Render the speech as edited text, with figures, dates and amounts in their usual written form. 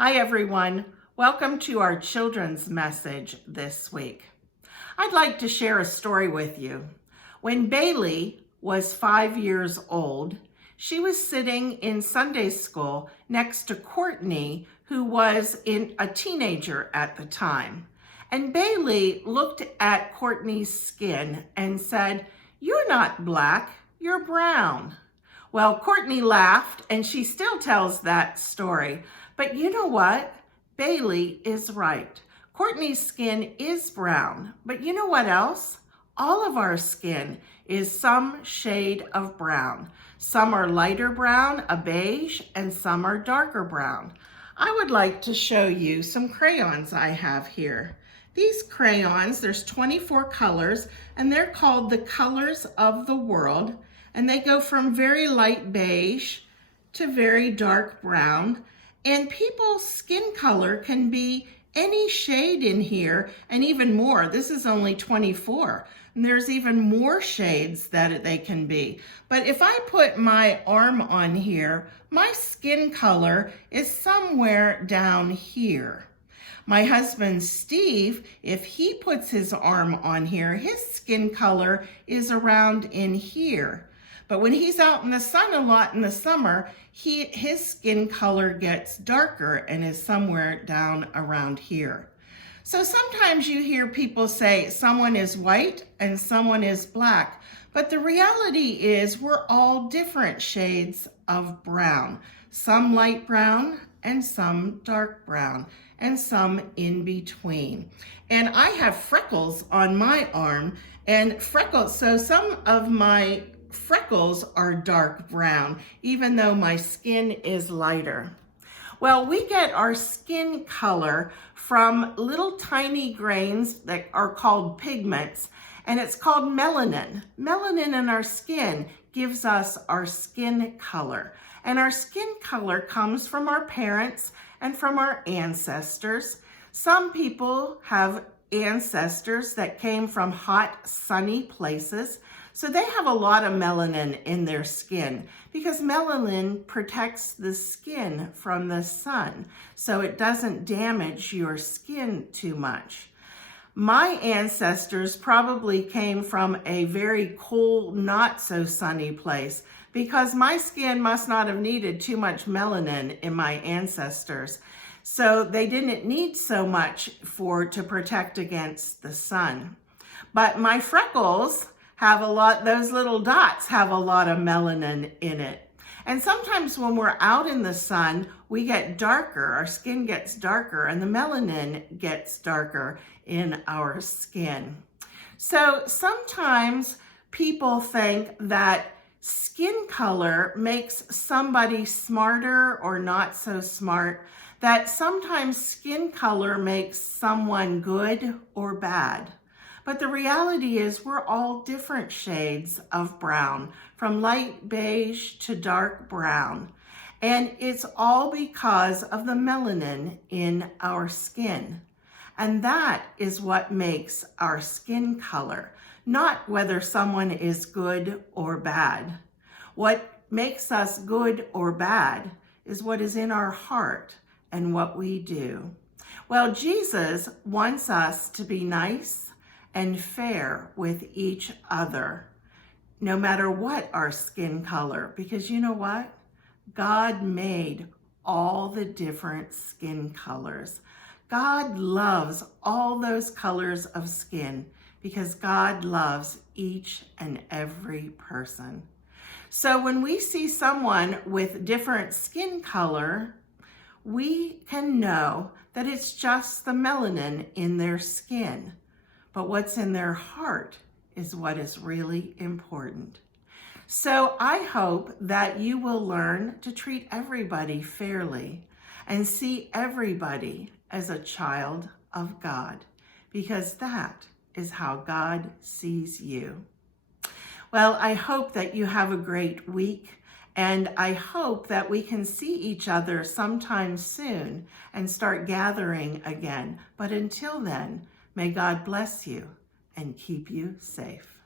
Hi everyone, welcome to our children's message this week. I'd like to share a story with you. When Bailey was 5 years old, she was sitting in Sunday school next to Courtney, who was a teenager at the time. And Bailey looked at Courtney's skin and said, "You're not black, you're brown." Well, Courtney laughed, and she still tells that story. But you know what? Bailey is right. Courtney's skin is brown, but you know what else? All of our skin is some shade of brown. Some are lighter brown, a beige, and some are darker brown. I would like to show you some crayons I have here. These crayons, there's 24 colors, and they're called the Colors of the World, and they go from very light beige to very dark brown. And people's skin color can be any shade in here and even more. This is only 24. And there's even more shades that they can be. But if I put my arm on here, my skin color is somewhere down here. My husband, Steve, if he puts his arm on here, his skin color is around in here. But when he's out in the sun a lot in the summer, his skin color gets darker and is somewhere down around here. So sometimes you hear people say someone is white and someone is black, but the reality is we're all different shades of brown. Some light brown and some dark brown and some in between. And I have freckles on my arm, and freckles, so some of my freckles are dark brown, even though my skin is lighter. Well, we get our skin color from little tiny grains that are called pigments, and it's called melanin. Melanin in our skin gives us our skin color. And our skin color comes from our parents and from our ancestors. Some people have ancestors that came from hot, sunny places. So they have a lot of melanin in their skin because melanin protects the skin from the sun, so it doesn't damage your skin too much. My ancestors probably came from a very cool, not so sunny place because my skin must not have needed too much melanin in my ancestors. So they didn't need so much to protect against the sun. But my freckles have those little dots have a lot of melanin in it. And sometimes when we're out in the sun, we get darker, our skin gets darker, and the melanin gets darker in our skin. So sometimes people think that skin color makes somebody smarter or not so smart, that sometimes skin color makes someone good or bad. But the reality is we're all different shades of brown, from light beige to dark brown. And it's all because of the melanin in our skin. And that is what makes our skin color, not whether someone is good or bad. What makes us good or bad is what is in our heart and what we do. Well, Jesus wants us to be nice and fair with each other, no matter what our skin color, because you know what? God made all the different skin colors. God loves all those colors of skin because God loves each and every person. So when we see someone with different skin color, we can know that it's just the melanin in their skin. But what's in their heart is what is really important. So I hope that you will learn to treat everybody fairly and see everybody as a child of God, because that is how God sees you. Well, I hope that you have a great week, and I hope that we can see each other sometime soon and start gathering again. But until then, may God bless you and keep you safe.